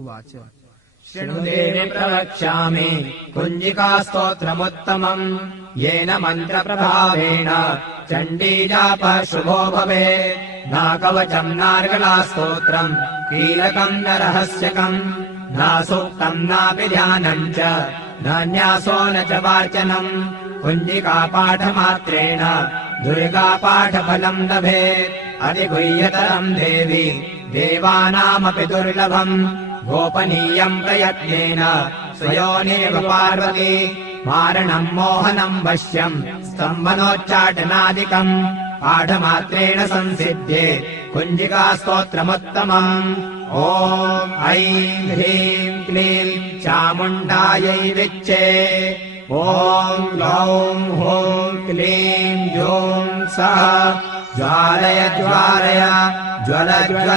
उवाच शृणुदेवि प्रवक्ष्यामि कुञ्जिकास्तोत्रमुत्तमम् येन मन्त्रप्रभावेण चण्डीजापः शुभो भवेत् नाकवचम् नार्गलास्तोत्रम् कीलकम् न रहस्यकम् नासूक्तम् नापि ध्यानम् च नान्यासो न च वाचनम् कुञ्जिकापाठमात्रेण दुर्गापाठफलम् लभेत् अधिगुह्यतरम् देवि देवानामपि दुर्लभम् गोपनीयम् प्रयत्नेन स्वयोनेव पार्वती मारणम् मोहनम् वश्यम् स्तम्भनोच्चाटनादिकम् पाठमात्रेण संसिध्ये कुञ्जिकास्तोत्रमुत्तमम् ॐ ऐं ह्रीं क्लीं चामुण्डायै विच्चे ॐ ग्लौं हूं क्लीं जूं सः ज्वालय ज्वालय ज्वल ज्वल